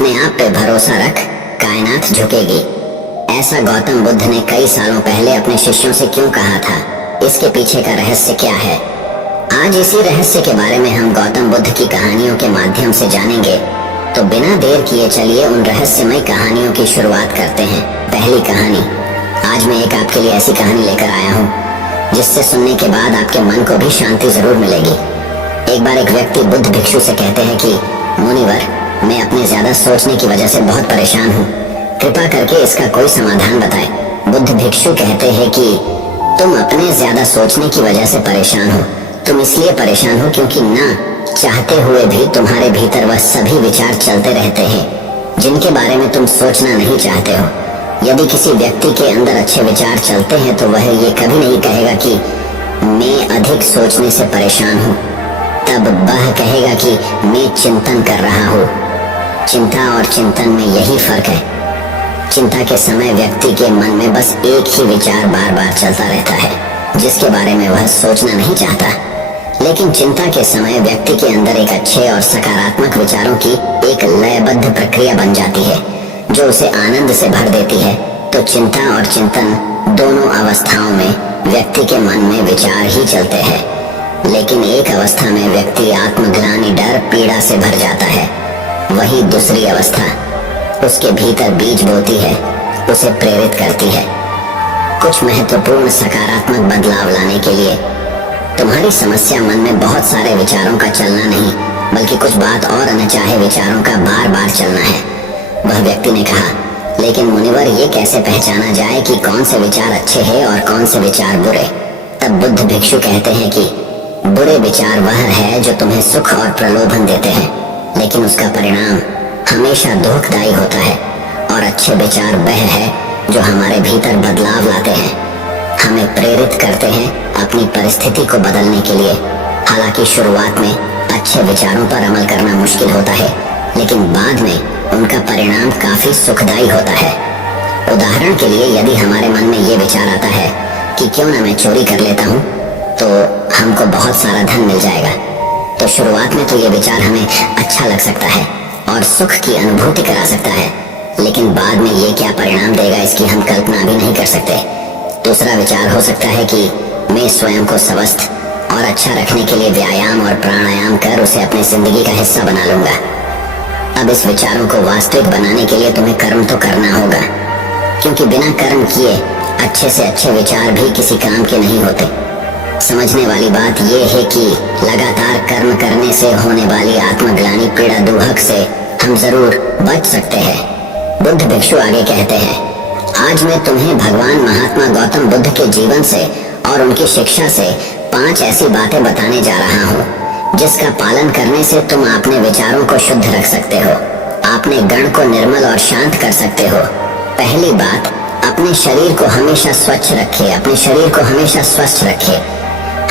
अपने आप पे भरोसा रख, कायनात झुकेगी। ऐसा गौतम बुद्ध ने कई सालों पहले अपने शिष्यों से क्यों कहा था? इसके पीछे का रहस्य क्या है? आज इसी रहस्य के बारे में हम गौतम बुद्ध की कहानियों के माध्यम से जानेंगे। तो बिना देर किए चलिए उन रहस्यमय कहानियों की शुरुआत करते हैं। पहली कहानी। आज मैं एक आपके लिए ऐसी कहानी लेकर आया हूँ जिससे सुनने के बाद आपके मन को भी शांति जरूर मिलेगी। एक बार एक व्यक्ति बुद्ध भिक्षु से कहते हैं कि मुनिवर, मैं अपने ज्यादा सोचने की वजह से बहुत परेशान हूँ, कृपा करके इसका कोई समाधान बताएं। बुद्ध भिक्षु कहते हैं कि तुम अपने ज्यादा सोचने की वजह से परेशान हो। तुम इसलिए परेशान हो क्योंकि ना चाहते हुए भी तुम्हारे भीतर वह सभी विचार चलते रहते हैं जिनके बारे में तुम सोचना नहीं चाहते हो। यदि किसी व्यक्ति के अंदर अच्छे विचार चलते हैं तो वह ये कभी नहीं कहेगा कि मैं अधिक सोचने से परेशान हूँ, तब वह कहेगा कि मैं चिंतन कर रहा हूँ। चिंता और चिंतन में यही फर्क है। चिंता के समय व्यक्ति के मन में बस एक ही विचार बार बार चलता रहता है जिसके बारे में वह सोचना नहीं चाहता। लेकिन चिंता के समय व्यक्ति के अंदर एक अच्छे और सकारात्मक विचारों की एक लयबद्ध प्रक्रिया बन जाती है जो उसे आनंद से भर देती है। तो चिंता और चिंतन दोनों अवस्थाओं में व्यक्ति के मन में विचार ही चलते हैं, लेकिन एक अवस्था में व्यक्ति आत्मग्लानि, डर, पीड़ा से भर जाता है। वही दूसरी अवस्था उसके भीतर बीज बोती है, उसे प्रेरित करती है कुछ महत्वपूर्ण सकारात्मक बदलाव लाने के लिए। तुम्हारी समस्या मन में बहुत सारे विचारों का चलना नहीं, बल्कि कुछ बात और अनचाहे विचारों का बार बार चलना है। वह व्यक्ति ने कहा, लेकिन मुनिवर, ये कैसे पहचाना जाए कि कौन से विचार अच्छे हैं और कौन से विचार बुरे? तब बुद्ध भिक्षु कहते हैं कि बुरे विचार वह है जो तुम्हें सुख और प्रलोभन देते हैं, लेकिन उसका परिणाम हमेशा दुखदायी होता है। और अच्छे विचार वह है जो हमारे भीतर बदलाव लाते हैं, हमें प्रेरित करते हैं अपनी परिस्थिति को बदलने के लिए। हालांकि शुरुआत में अच्छे विचारों पर अमल करना मुश्किल होता है, लेकिन बाद में उनका परिणाम काफी सुखदायी होता है। उदाहरण के लिए, यदि हमारे मन में ये विचार आता है कि क्यों ना मैं चोरी कर लेता हूँ तो हमको बहुत सारा धन मिल जाएगा, तो शुरुआत में तो ये विचार हमें अच्छा लग सकता है और सुख की अनुभूति करा सकता है, लेकिन बाद में ये क्या परिणाम देगा इसकी हम कल्पना भी नहीं कर सकते। दूसरा विचार हो सकता है कि मैं स्वयं को स्वस्थ और अच्छा रखने के लिए व्यायाम और प्राणायाम कर उसे अपनी जिंदगी का हिस्सा बना लूंगा। अब इस विचारों को वास्तविक बनाने के लिए तुम्हें कर्म तो करना होगा, क्योंकि बिना कर्म किए अच्छे से अच्छे विचार भी किसी काम के नहीं होते। समझने वाली बात यह है कि लगातार कर्म करने से होने वाली आत्मग्लानि, पीड़ा, दुहक से हम जरूर बच सकते हैं। बुद्ध भिक्षु आगे कहते हैं, आज मैं तुम्हें भगवान महात्मा गौतम बुद्ध के जीवन से और उनकी शिक्षा से 5 ऐसी बातें बताने जा रहा हूँ जिसका पालन करने से तुम अपने विचारों को शुद्ध रख सकते हो, अपने गण को निर्मल और शांत कर सकते हो। पहली बात, अपने शरीर को हमेशा स्वच्छ रखे, अपने शरीर को हमेशा स्वस्थ रखे।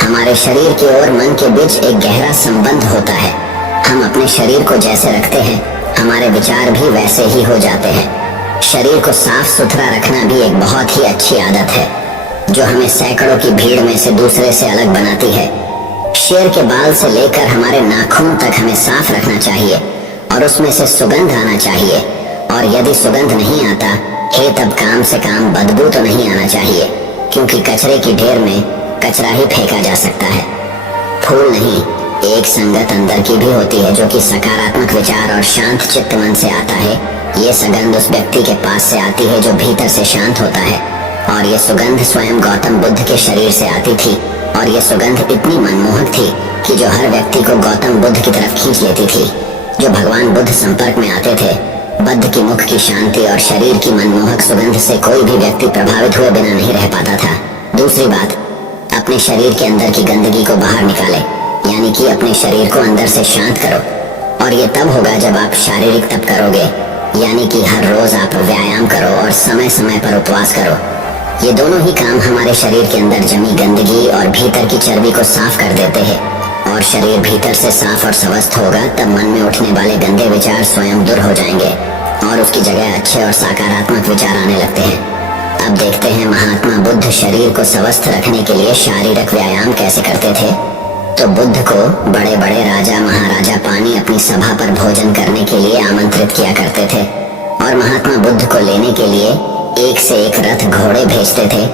हमारे शरीर की और मन के बीच एक गहरा संबंध होता है। हम अपने शरीर को जैसे रखते हैं, हमारे विचार भी वैसे ही हो जाते हैं। शरीर को साफ सुथरा रखना भी एक बहुत ही अच्छी आदत है जो हमें सैकड़ों की भीड़ में से दूसरे से अलग बनाती है। शेर के बाल से लेकर हमारे नाखून तक हमें साफ रखना चाहिए और उसमें से सुगंध आना चाहिए। और यदि सुगंध नहीं आता है तब काम से काम बदबू तो नहीं आना चाहिए, क्योंकि कचरे की ढेर में कचरा ही फेंका जा सकता है, फूल नहीं। एक संगत अंदर की भी होती है जो कि सकारात्मक विचार और शांत चित्त मन से आता है। ये सुगंध उस व्यक्ति के पास से आती है जो भीतर से शांत होता है, और ये सुगंध स्वयं गौतम बुद्ध के शरीर से आती थी। और ये सुगंध इतनी मनमोहक थी कि जो हर व्यक्ति को गौतम बुद्ध की तरफ खींच लेती थी। जो भगवान बुद्ध संपर्क में आते थे, बुद्ध की मुख की शांति और शरीर की मनमोहक सुगंध से कोई भी व्यक्ति प्रभावित हुए बिना नहीं रह पाता था। दूसरी बात, अपने शरीर के अंदर की गंदगी को बाहर निकाले, यानी कि अपने शरीर को अंदर से शांत करो। और ये तब होगा जब आप शारीरिक तप करोगे, यानी कि हर रोज आप व्यायाम करो और समय समय पर उपवास करो। ये दोनों ही काम हमारे शरीर के अंदर जमी गंदगी और भीतर की चर्बी को साफ कर देते हैं। और शरीर भीतर से साफ और स्वस्थ होगा तब मन में उठने वाले गंदे विचार स्वयं दूर हो जाएंगे और उसकी जगह अच्छे और सकारात्मक विचार आने लगते हैं। अब देखते हैं महात्मा बुद्ध शरीर को स्वस्थ रखने के लिए शारीरिक व्यायाम कैसे करते थे। तो बुद्ध को बड़े बड़े राजा महाराजा पानी अपनी सभा पर भोजन करने के लिए आमंत्रित किया करते थे और महात्मा बुद्ध को लेने के लिए एक से एक रथ घोड़े भेजते थे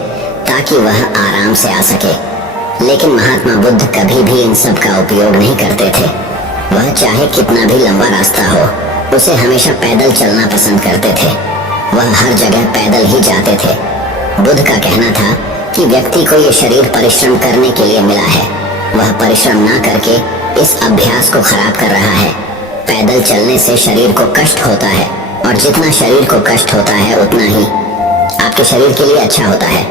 ताकि वह आराम से आ सके। लेकिन महात्मा बुद्ध कभी भी इन सब का उपयोग नहीं करते थे। वह चाहे कितना भी लंबा रास्ता हो, उसे हमेशा पैदल चलना पसंद करते थे। वह हर जगह पैदल ही जाते थे। बुद्ध का कहना था कि व्यक्ति को ये शरीर परिश्रम करने के लिए मिला है, वह परिश्रम ना करके इस अभ्यास को खराब कर रहा है। पैदल चलने से शरीर को कष्ट होता है और जितना शरीर को कष्ट होता है उतना ही आपके शरीर के लिए अच्छा होता है,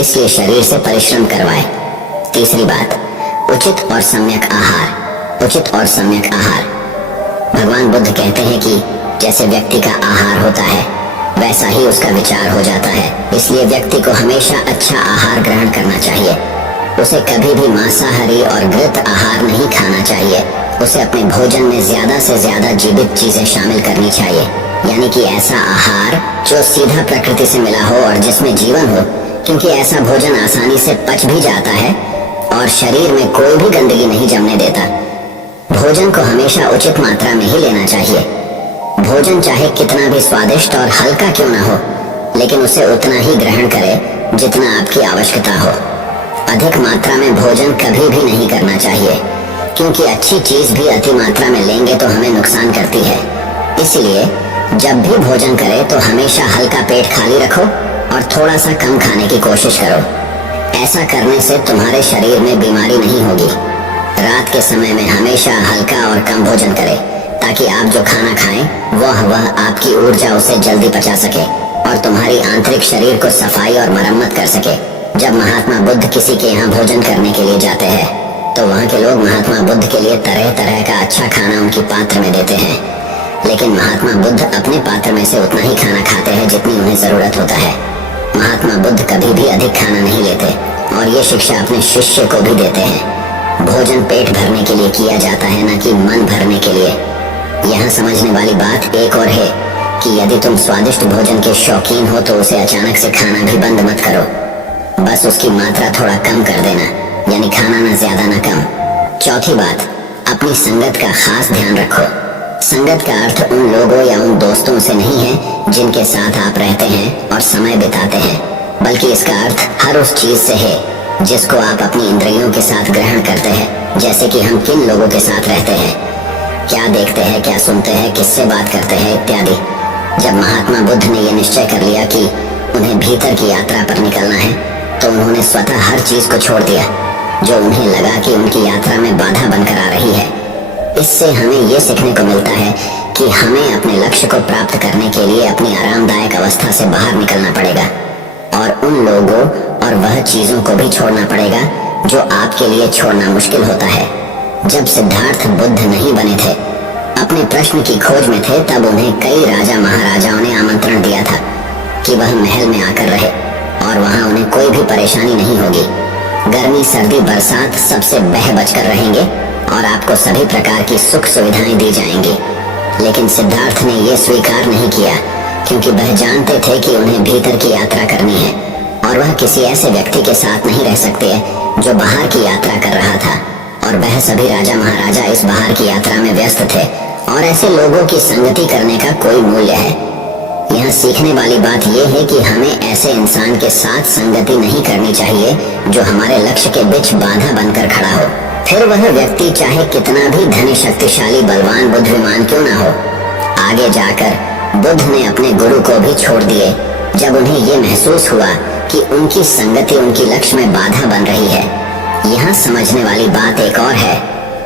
इसलिए शरीर से परिश्रम करवाए। तीसरी बात, उचित और सम्यक आहार। उचित और सम्यक आहार। भगवान बुद्ध कहते हैं कि जैसे व्यक्ति का आहार होता है वैसा ही उसका विचार हो जाता है, इसलिए व्यक्ति को हमेशा अच्छा आहार ग्रहण करना चाहिए। उसे कभी भी मांसाहारी और घृत आहार नहीं खाना चाहिए। उसे अपने भोजन में ज्यादा से ज्यादा जीवित चीजें शामिल करनी चाहिए, यानी कि ऐसा आहार जो सीधा प्रकृति से मिला हो और जिसमें जीवन हो, क्योंकि ऐसा भोजन आसानी से पच भी जाता है और शरीर में कोई भी गंदगी नहीं जमने देता। भोजन को हमेशा उचित मात्रा में ही लेना चाहिए। भोजन चाहे कितना भी स्वादिष्ट और हल्का क्यों ना हो, लेकिन उसे उतना ही ग्रहण करें जितना आपकी आवश्यकता हो। अधिक मात्रा में भोजन कभी भी नहीं करना चाहिए, क्योंकि अच्छी चीज भी अति मात्रा में लेंगे तो हमें नुकसान करती है। इसलिए जब भी भोजन करें तो हमेशा हल्का पेट खाली रखो और थोड़ा सा कम खाने की कोशिश करो। ऐसा करने से तुम्हारे शरीर में बीमारी नहीं होगी। रात के समय में हमेशा हल्का और कम भोजन करें ताकि आप जो खाना खाएं वह आपकी ऊर्जा उसे जल्दी पचा सके और तुम्हारी आंतरिक शरीर को सफाई और मरम्मत कर सके। जब महात्मा बुद्ध किसी के यहाँ भोजन करने के लिए जाते हैं तो वहाँ के लोग महात्मा बुद्ध के लिए तरह तरह का अच्छा खाना उनकी पात्र में देते हैं, लेकिन महात्मा बुद्ध अपने पात्र में से उतना ही खाना खाते हैं जितनी उन्हें जरूरत होता है। महात्मा बुद्ध कभी भी अधिक खाना नहीं लेते और ये शिक्षा अपने शिष्य को भी देते हैं। भोजन पेट भरने के लिए किया जाता है, न कि मन भरने के लिए। यहाँ समझने वाली बात एक और है कि यदि तुम स्वादिष्ट भोजन के शौकीन हो तो उसे अचानक से खाना भी बंद मत करो, बस उसकी मात्रा थोड़ा कम कर देना, यानी खाना ना ज्यादा ना कम। चौथी बात, अपनी संगत का खास ध्यान रखो। संगत का अर्थ उन लोगों या उन दोस्तों से नहीं है जिनके साथ आप रहते हैं और समय बिताते हैं, बल्कि इसका अर्थ हर उस चीज से है जिसको आप अपनी इंद्रियों के साथ ग्रहण करते हैं। जैसे कि हम किन लोगों के साथ रहते हैं, क्या देखते हैं, क्या सुनते हैं, किससे बात करते हैं इत्यादि। जब महात्मा बुद्ध ने यह निश्चय कर लिया कि उन्हें भीतर की यात्रा पर निकलना है तो उन्होंने स्वतः हर चीज को छोड़ दिया जो उन्हें लगा कि उनकी यात्रा में बाधा बनकर आ रही है। इससे हमें यह सीखने को मिलता है कि हमें अपने लक्ष्य को प्राप्त करने के लिए अपनी आरामदायक अवस्था से बाहर निकलना पड़ेगा और उन लोगों और वह चीजों को भी छोड़ना पड़ेगा जो आपके लिए छोड़ना मुश्किल होता है। जब सिद्धार्थ बुद्ध नहीं बने थे, अपने प्रश्न की खोज में थे, तब उन्हें कई राजा महाराजाओं ने आमंत्रण दिया था कि वह महल में आकर रहे और वहां उन्हें कोई भी परेशानी नहीं होगी। गर्मी सर्दी बरसात सबसे बह बचकर रहेंगे और आपको सभी प्रकार की सुख सुविधाएं दी जाएंगी। लेकिन सिद्धार्थ ने यह स्वीकार नहीं किया, क्योंकि वह जानते थे कि उन्हें भीतर की यात्रा करनी है और वह किसी ऐसे व्यक्ति के साथ नहीं रह सकते जो बाहर की यात्रा कर रहा था। और वह सभी राजा महाराजा इस बाहर की यात्रा में व्यस्त थे और ऐसे लोगों की संगति करने का कोई मूल्य है। यहाँ सीखने वाली बात यह है कि हमें ऐसे इंसान के साथ संगति नहीं करनी चाहिए जो हमारे लक्ष्य के बीच बाधा बनकर खड़ा हो, फिर वह व्यक्ति चाहे कितना भी धनी शक्तिशाली बलवान बुद्धिमान क्यों ना हो। आगे जाकर बुद्ध ने अपने गुरु को भी छोड़ दिए जब उन्हें यह महसूस हुआ कि उनकी संगति उनकी लक्ष्य में बाधा बन रही है। यहाँ समझने वाली बात एक और है,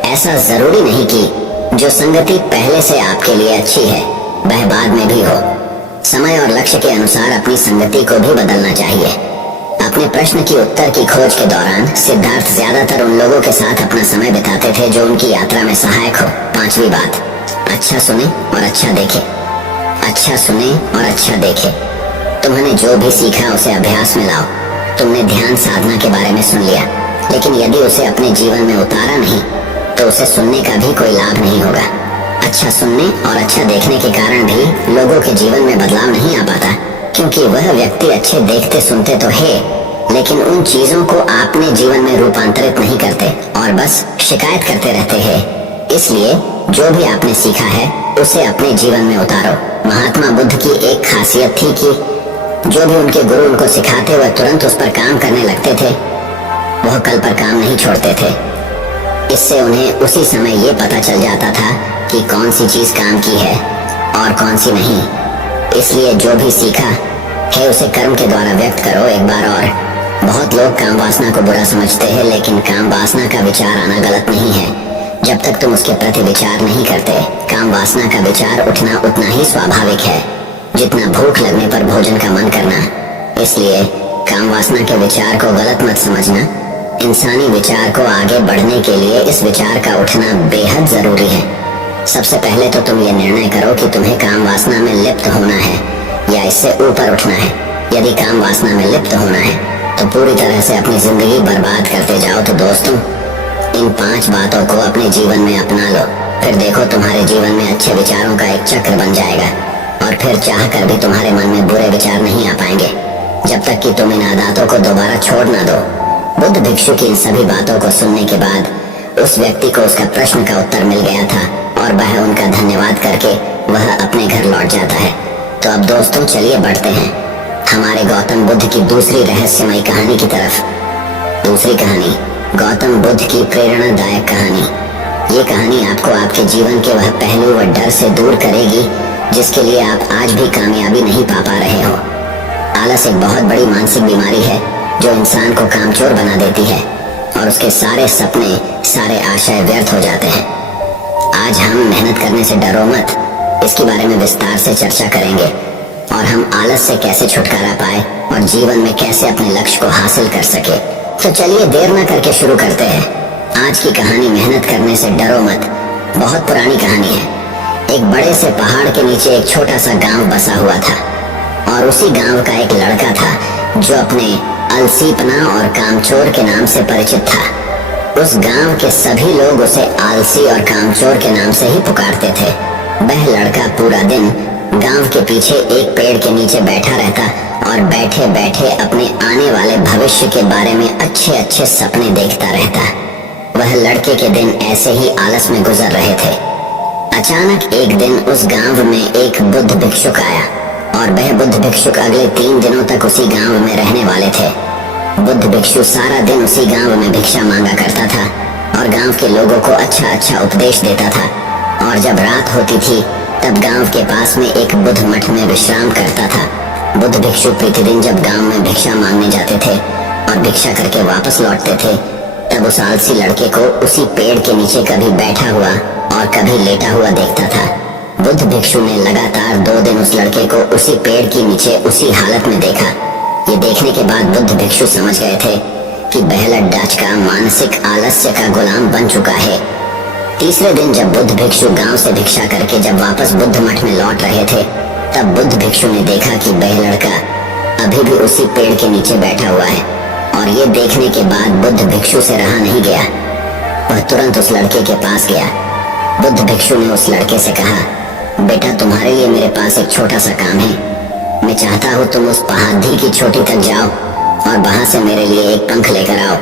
ऐसा जरूरी नहीं कि जो संगति पहले से आपके लिए अच्छी है वह बाद में भी हो। समय और लक्ष्य के अनुसार अपनी संगति को भी बदलना चाहिए। अपने प्रश्न की उत्तर की खोज के दौरान सिद्धार्थ ज्यादातर उन लोगों के साथ अपना समय बिताते थे जो उनकी यात्रा में सहायक हो। पांचवी बात, अच्छा सुने और अच्छा देखे। अच्छा सुने और अच्छा देखे। तुमने जो भी सीखा उसे अभ्यास में लाओ। तुमने ध्यान साधना के बारे में सुन लिया, लेकिन यदि उसे अपने जीवन में उतारा नहीं तो उसे सुनने का भी कोई लाभ नहीं होगा। अच्छा सुनने और अच्छा देखने के कारण भी लोगों के जीवन में बदलाव नहीं आ पाता, क्योंकि वह व्यक्ति अच्छे देखते सुनते तो है लेकिन उन चीजों को आपने जीवन में रूपांतरित नहीं करते और बस शिकायत करते रहते हैं। इसलिए जो भी आपने सीखा है उसे अपने जीवन में उतारो। महात्मा बुद्ध की एक खासियत थी कि जो भी उनके गुरु उनको सिखाते वह तुरंत उस पर काम करने लगते थे। वह कल पर काम नहीं छोड़ते थे। इससे उन्हें उसी समय ये पता चल जाता था कि कौन सी चीज काम की है और कौन सी नहीं। इसलिए जो भी सीखा है उसे कर्म के द्वारा व्यक्त करो। एक बार और, बहुत लोग काम वासना को बुरा समझते हैं, लेकिन काम वासना का विचार आना गलत नहीं है जब तक तुम उसके प्रति विचार नहीं करते। काम वासना का विचार उठना उतना ही स्वाभाविक है जितना भूख लगने पर भोजन का मन करना। इसलिए काम वासना के विचार को गलत मत समझना। इंसानी विचार को आगे बढ़ने के लिए इस विचार का उठना बेहद जरूरी है। सबसे पहले तो तुम ये निर्णय करो कि तुम्हें काम वासना में लिप्त होना है या इससे ऊपर उठना है। यदि काम वासना में लिप्त होना है तो पूरी तरह से अपनी जिंदगी बर्बाद करते जाओ। तो दोस्तों, इन 5 बातों को अपने जीवन में अपना लो, फिर देखो तुम्हारे जीवन में अच्छे विचारों का एक चक्र बन जाएगा और फिर चाह कर भी तुम्हारे मन में बुरे विचार नहीं आ पाएंगे जब तक कि तुम इन आदतों को दोबारा छोड़ ना दो। बुद्ध भिक्षु की इन सभी बातों को सुनने के बाद उस व्यक्ति को उसका प्रश्न का उत्तर मिल गया था और वह उनका धन्यवाद करके वह अपने घर लौट जाता है। तो अब दोस्तों चलिए बढ़ते हैं हमारे गौतम बुद्ध की दूसरी रहस्यमयी कहानी की तरफ। दूसरी कहानी, गौतम बुद्ध की प्रेरणादायक कहानी। ये कहानी आपको आपके जीवन के वह पहलू व डर से दूर करेगी जिसके लिए आप आज भी कामयाबी नहीं पा रहे हो। आलस एक बहुत बड़ी मानसिक बीमारी है जो इंसान को कामचोर बना देती है और उसके सारे सपने, सारे आशय व्यर्थ हो जाते हैं। आज हम मेहनत करने से डरो मत, इसके बारे में विस्तार से चर्चा करेंगे और हम आलस से कैसे छुटकारा पाए और जीवन में कैसे अपने लक्ष्य को हासिल कर सके। तो चलिए देर न करके शुरू करते हैं। आज की कहानी मेहनत करने से डरो मत बहुत पुरानी कहानी है। एक बड़े से पहाड़ के नीचे एक छोटा सा गांव बसा हुआ था और उसी गांव का एक लड़का था जो अपने आलसीपना और कामचोर के नाम से परिचित था। उस गांव के सभी लोग उसे आलसी और कामचोर के नाम से ही पुकारते थे। वह लड़का पूरा दिन गांव के पीछे एक पेड़ के नीचे बैठा रहता और बैठे बैठे अपने आने वाले भविष्य के बारे में अच्छे अच्छे सपने देखता रहता। वह लड़के के दिन ऐसे ही आलस में गुजर रहे थे। अचानक एक दिन उस गांव में एक बुद्ध भिक्षुक आया और वह बुद्ध भिक्षुक अगले 3 दिनों तक उसी गांव में रहने वाले थे। बुद्ध भिक्षु सारा दिन उसी गांव में भिक्षा मांगा करता था और गांव के लोगों को अच्छा अच्छा उपदेश देता था। और जब रात होती थी तब गांव के पास में एक बुद्ध मठ में विश्राम करता था। बुद्ध भिक्षु प्रतिदिन जब गांव में भिक्षा मांगने जाते थे और भिक्षा करके वापस लौटते थे तब उस आलसी लड़के को उसी पेड़ के नीचे कभी बैठा हुआ और कभी लेटा हुआ देखता था। बुद्ध भिक्षु ने लगातार 2 दिन उस लड़के को उसी पेड़ के नीचे उसी हालत में देखा। ये देखने के बाद बुद्ध भिक्षु समझ गए थे कि बहला डचका मानसिक आलस्य का गुलाम बन चुका है। तीसरे दिन जब बुद्ध भिक्षु गांव से भिक्षा करके जब वापस बुद्ध मठ में लौट रहे थे तब बुद्ध भिक्षु ने देखा कि वह लड़का अभी भी उसी पेड़ के नीचे बैठा हुआ है। और ये देखने के बाद बुद्ध भिक्षु से रहा नहीं गया। वह तुरंत उस लड़के के पास गया। बुद्ध भिक्षु ने उस लड़के से कहा, बेटा तुम्हारे लिए मेरे पास एक छोटा सा काम है। मैं चाहता हूँ तुम उस पहाड़ी की चोटी तक जाओ और वहां से मेरे लिए एक पंख लेकर आओ।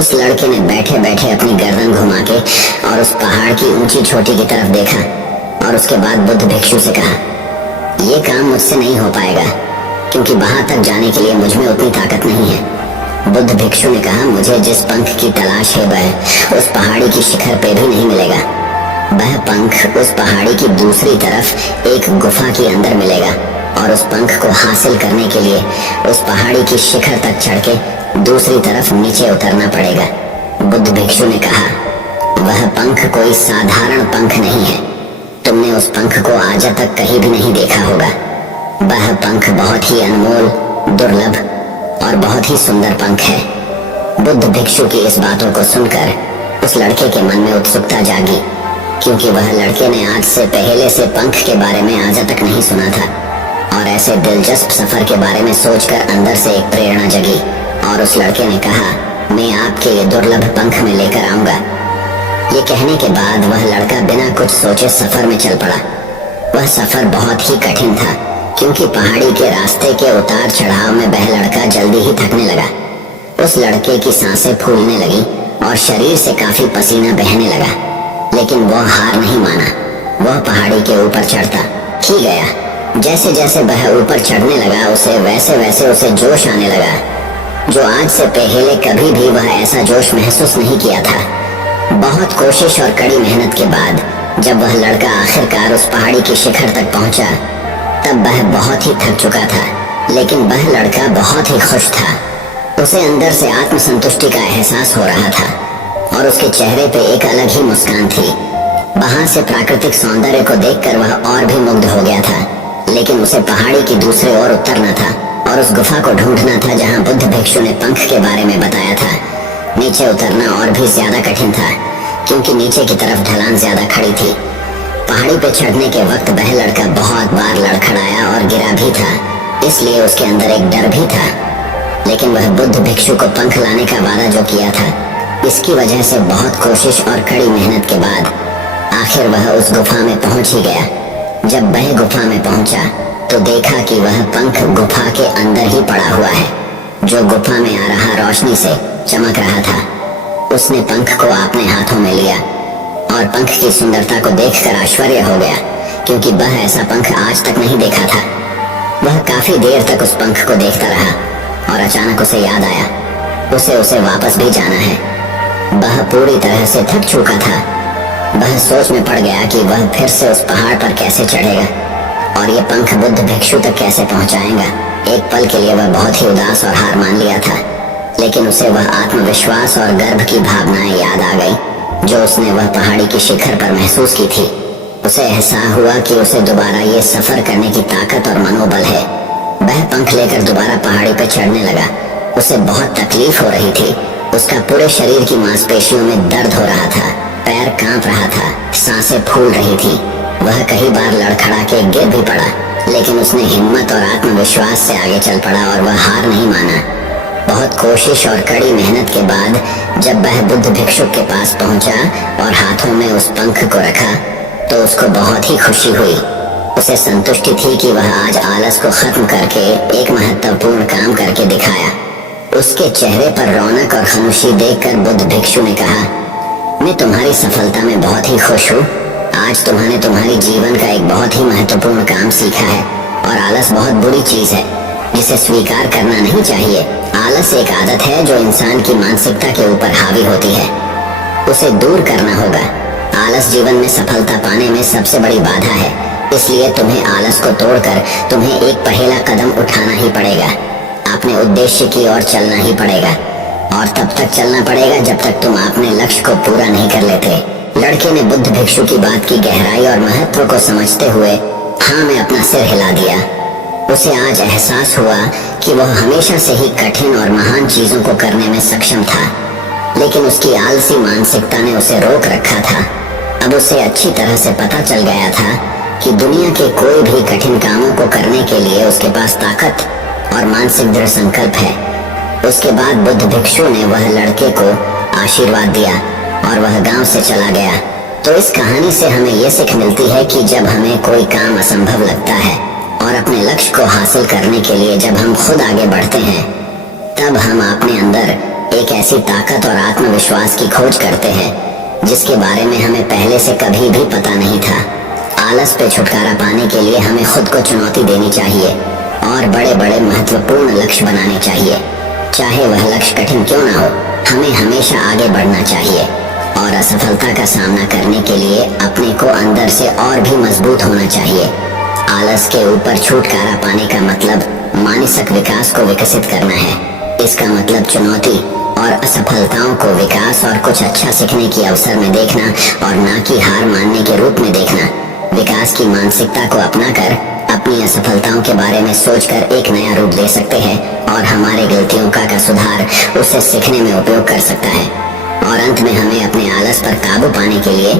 उस लड़के ने बैठे बैठे अपनी गर्दन घुमा के और उस पहाड़ की ऊंची चोटी की तरफ देखा और उसके बाद बुद्ध भिक्षु से कहा, यह काम मुझसे नहीं हो पाएगा क्योंकि वहां तक जाने के लिए मुझ में उतनी ताकत नहीं है। बुद्ध भिक्षु ने कहा, मुझे जिस पंख की तलाश है वह उस पहाड़ी की शिखर पे भी नहीं मिलेगा। वह पंख उस पहाड़ी की दूसरी तरफ एक गुफा के अंदर मिलेगा और उस पंख को हासिल करने के लिए उस पहाड़ी की शिखर तक चढ़ के दूसरी तरफ नीचे उतरना पड़ेगा। बुद्ध भिक्षु ने कहा, वह पंख कोई साधारण पंख नहीं है। तुमने उस पंख को आज तक कहीं भी नहीं देखा होगा। वह पंख बहुत ही अनमोल, दुर्लभ और बहुत ही सुंदर पंख है। बुद्ध भिक्षु की इस बातों को सुनकर उस लड़के के मन में उत्सुकता जागी क्योंकि वह लड़के ने आज से पहले से पंख के बारे में आज तक नहीं सुना था। और ऐसे दिलचस्प सफर के बारे में सोचकर अंदर से एक प्रेरणा जगी और उस लड़के ने कहा, मैं आपके ये दुर्लभ पंख में लेकर आऊंगा। ये कहने के बाद वह लड़का बिना कुछ सोचे सफर में चल पड़ा। वह सफर बहुत ही कठिन था क्योंकि पहाड़ी के रास्ते के उतार चढ़ाव में वह लड़का जल्दी ही थकने लगा। उस लड़के की सांसें फूलने लगी और शरीर से काफी पसीना बहने लगा, लेकिन वह हार नहीं माना। वह पहाड़ी के ऊपर चढ़ता ही गया। जैसे जैसे वह ऊपर चढ़ने लगा उसे वैसे वैसे उसे जोश आने लगा, जो आज से पहले कभी भी वह ऐसा जोश महसूस नहीं किया था। बहुत कोशिश और कड़ी मेहनत के बाद जब वह लड़का आखिरकार उस पहाड़ी की शिखर तक पहुंचा, तब वह बहुत ही थक चुका था, लेकिन वह लड़का बहुत ही खुश था। उसे अंदर से आत्मसंतुष्टि का एहसास हो रहा था और उसके चेहरे पे एक अलग ही मुस्कान थी। वहां से प्राकृतिक सौंदर्य को देखकर वह और भी मुग्ध हो गया था, लेकिन उसे पहाड़ी की दूसरी ओर उतरना था और उस गुफा को ढूंढना था जहां बुद्ध भिक्षु ने पंख के बारे में बताया था। नीचे उतरना और भी ज्यादा कठिन था, क्योंकि नीचे की तरफ ढलान ज्यादा खड़ी थी। पहाड़ी पे चढ़ने के वक्त वह लड़का बहुत बार लड़खड़ाया और गिरा भी था, इसलिए उसके अंदर एक डर भी था। लेकिन वह बुद्ध भिक्षु को पंख लाने का वादा जो किया था, इसकी वजह से बहुत कोशिश और कड़ी मेहनत के बाद आखिर वह उस गुफा में पहुंच ही गया। जब वह गुफा में पहुंचा तो देखा कि वह पंख गुफा के अंदर ही पड़ा हुआ है, जो गुफा में आ रहा रोशनी से चमक रहा था। उसने पंख को अपने हाथों में लिया और पंख की सुंदरता को देखकर आश्चर्य हो गया, क्योंकि वह ऐसा पंख आज तक नहीं देखा था। वह काफी देर तक उस पंख को देखता रहा और अचानक उसे याद आया उसे वापस भी जाना है। वह पूरी तरह से थक चुका था। वह सोच में पड़ गया कि वह फिर से उस पहाड़ पर कैसे चढ़ेगा और ये पंख बुद्ध भिक्षु तक कैसे पहुंचाएगा। एक पल के लिए वह बहुत ही उदास और हार मान लिया था, लेकिन उसे वह आत्मविश्वास और गर्व की भावनाएं याद आ गई जो उसने वह पहाड़ी की शिखर पर महसूस की थी। उसे एहसास हुआ कि उसे दोबारा ये सफर करने की ताकत और मनोबल है। वह पंख लेकर दोबारा पहाड़ी पर चढ़ने लगा। उसे बहुत तकलीफ हो रही थी। उसका पूरे शरीर की मांसपेशियों में दर्द हो रहा था, पैर कांप रहा था, सांसें फूल रही थी। वह कई बार लड़खड़ा के गिर भी पड़ा, लेकिन उसने हिम्मत और आत्मविश्वास से आगे चल पड़ा और वह हार नहीं माना। बहुत कोशिश और कड़ी मेहनत के बाद जब वह बुद्ध भिक्षुक के पास पहुंचा और हाथों में उस पंख को रखा, तो उसको बहुत ही खुशी हुई। उसे संतुष्टि थी कि वह आज आलस को खत्म करके एक महत्वपूर्ण काम करके दिखाया। उसके चेहरे पर रौनक और खामोशी देखकर बुद्ध भिक्षु ने कहा, मैं तुम्हारी सफलता में बहुत ही खुश हूँ। आज तुम्हारे तुम्हारी जीवन का एक बहुत ही महत्वपूर्ण काम सीखा है और आलस बहुत बुरी चीज है जिसे स्वीकार करना नहीं चाहिए। आलस एक आदत है जो इंसान की मानसिकता के ऊपर हावी होती है। उसे दूर करना होगा। आलस जीवन में सफलता पाने में सबसे बड़ी बाधा है, इसलिए तुम्हें आलस को तोड़कर तुम्हें एक पहला कदम उठाना ही पड़ेगा। अपने उद्देश्य की ओर चलना ही पड़ेगा और तब तक चलना पड़ेगा जब तक तुम अपने लक्ष्य को पूरा नहीं कर लेते। लड़के ने बुद्ध भिक्षु की बात की गहराई और महत्व को समझते हुए हाँ में अपना सिर हिला दिया। उसे आज एहसास हुआ कि वह हमेशा से ही कठिन और महान चीजों को करने में सक्षम था, लेकिन उसकी आलसी मानसिकता ने उसे रोक रखा था। अब उसे अच्छी तरह से पता चल गया था कि दुनिया के कोई भी कठिन कामों को करने के लिए उसके पास ताकत और मानसिक दृढ़ संकल्प है। उसके बाद बुद्ध भिक्षु ने वह लड़के को आशीर्वाद दिया और वह गांव से चला गया। तो इस कहानी से हमें यह सीख मिलती है कि जब हमें कोई काम असंभव लगता है और अपने लक्ष्य को हासिल करने के लिए जब हम खुद आगे बढ़ते हैं, तब हम अपने अंदर एक ऐसी ताकत और आत्मविश्वास की खोज करते हैं जिसके बारे में हमें पहले से कभी भी पता नहीं था। आलस पे छुटकारा पाने के लिए हमें खुद को चुनौती देनी चाहिए और बड़े बड़े महत्वपूर्ण लक्ष्य बनाने चाहिए। चाहे वह लक्ष्य कठिन क्यों ना हो, हमें हमेशा आगे बढ़ना चाहिए और असफलता का सामना करने के लिए अपने को अंदर से और भी मजबूत होना चाहिए। आलस के ऊपर छुटकारा पाने का मतलब मानसिक विकास को विकसित करना है। इसका मतलब चुनौती और असफलताओं को विकास और कुछ अच्छा सीखने की अवसर में देखना और ना कि हार मानने के रूप में देखना। विकास की मानसिकता को अपनाकर अपनी असफलताओं के बारे में सोचकर एक नया रूप दे सकते हैं और हमारे गलतियों का सुधार उसे सीखने में उपयोग कर सकता है। और अंत में हमें अपने आलस पर काबू पाने के लिए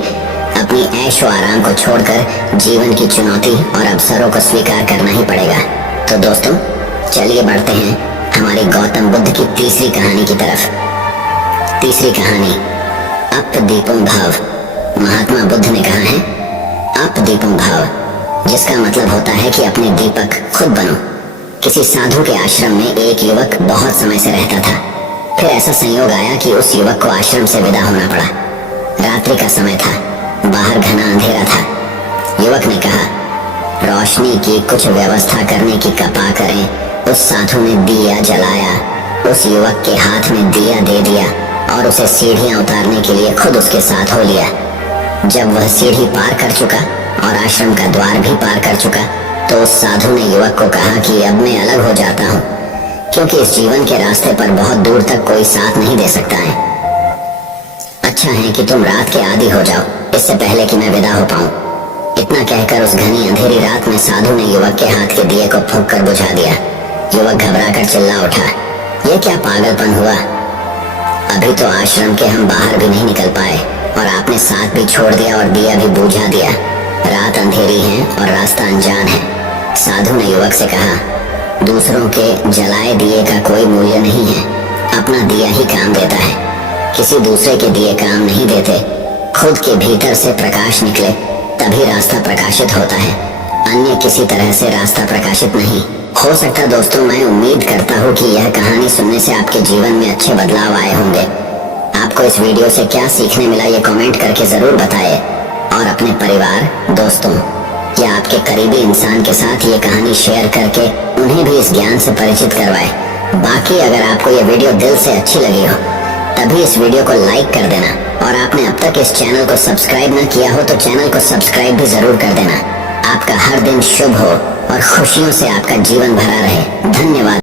अपनी ऐशो आराम को छोड़कर जीवन की चुनौती और अवसरों को स्वीकार करना ही पड़ेगा। तो दोस्तों, चलिए बढ़ते हैं हमारी गौतम बुद्ध की तीसरी कहानी की तरफ। तीसरी कहानी, अपदीपम भाव। महात्मा बुद्ध ने कहा है, अपदीपम भाव, जिसका मतलब होता है कि अपने दीपक खुद बनो। किसी साधु के आश्रम में एक युवक बहुत समय से रहता था। फिर ऐसा संयोग आया कि उस युवक को आश्रम से विदा होना पड़ा। रात्रि का समय था, बाहर घना अंधेरा था। युवक ने कहा, रोशनी की कुछ व्यवस्था करने की कृपा करें। उस साधु ने दिया जलाया, उस युवक के हाथ में दिया दे दिया और उसे सीढ़ियां उतारने के लिए खुद उसके साथ हो लिया। जब वह सीढ़ी पार कर चुका और आश्रम का द्वार भी पार कर चुका, तो उस साधु ने युवक को कहा कि अब मैं अलग हो जाता हूँ, क्योंकि इस जीवन के रास्ते पर बहुत दूर तक कोई साथ नहीं दे सकता है। अच्छा है कि तुम रात के आदी हो जाओ, इससे पहले कि मैं विदा हो पाऊं। इतना कहकर उस घनी अंधेरी रात में साधु ने युवक के हाथ के दिए को फूंक कर बुझा दिया। युवक घबराकर चिल्ला उठा, यह क्या पागलपन हुआ? अभी तो आश्रम के हम बाहर भी नहीं निकल पाए और आपने साथ भी छोड़ दिया और दिया भी बुझा दिया। रात अंधेरी है और रास्ता अनजान है। साधु ने युवक से कहा, दूसरों के जलाए दिए का कोई मूल्य नहीं है, अपना दिया ही काम देता है। किसी दूसरे के दिए काम नहीं देते, खुद के भीतर से प्रकाश निकले तभी रास्ता प्रकाशित होता है, अन्य किसी तरह से रास्ता प्रकाशित नहीं हो सकता। दोस्तों, मैं उम्मीद करता हूँ कि यह कहानी सुनने से आपके जीवन में अच्छे बदलाव आए होंगे। आपको इस वीडियो से क्या सीखने मिला ये कमेंट करके जरूर बताएं और अपने परिवार, दोस्तों या आपके करीबी इंसान के साथ ये कहानी शेयर करके उन्हें भी इस ज्ञान से परिचित करवाएं। बाकी अगर आपको ये वीडियो दिल से अच्छी लगी हो तभी इस वीडियो को लाइक कर देना और आपने अब तक इस चैनल को सब्सक्राइब न किया हो तो चैनल को सब्सक्राइब भी जरूर कर देना। आपका हर दिन शुभ हो और खुशियों से आपका जीवन भरा रहे। धन्यवाद।